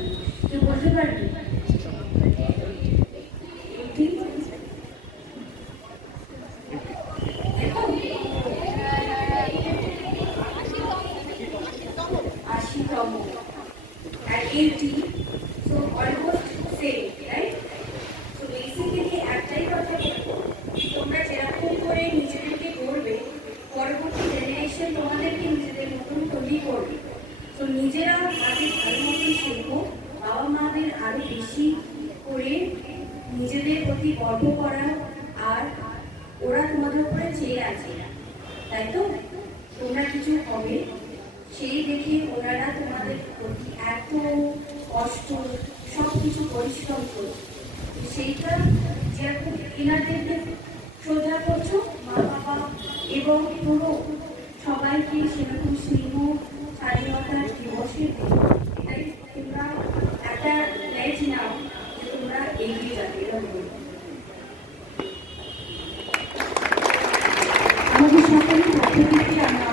দিবস কেউ বলতে পারবি? দেখো 80তম আর 80, so almost same, right? So basically একটাই কথা বলবো, তোমরা যেরকম করে নিজেদেরকে গড়বে, পরবর্তী জেনারেশন তোমাদেরকে নিজেদের মতন তৈরি করবে। তো নিজেরা আগে ভালো মতন শিখবো, বাবা মাদের আরো বেশি করে নিজেদের প্রতি গর্ব করা, আর ওরা তোমাদের উপরে চেয়ে আছে, তাই তো? তোমরা কিছু হবে সেই দেখে ওনারা তোমাদের প্রতি এত কষ্ট, সব কিছু পরিশ্রম করছে। সেইটা যেরকম এনাদেরকে শ্রদ্ধা করছো মা বাবা এবং পুরো সবাইকে সেরকম স্নেহ স্বাধীনতার দিবসের এটাই তোমরা একটা লেজ নাও যে তোমরা এগিয়ে যাবে। আমাদের সকলের পক্ষ থেকে আমরা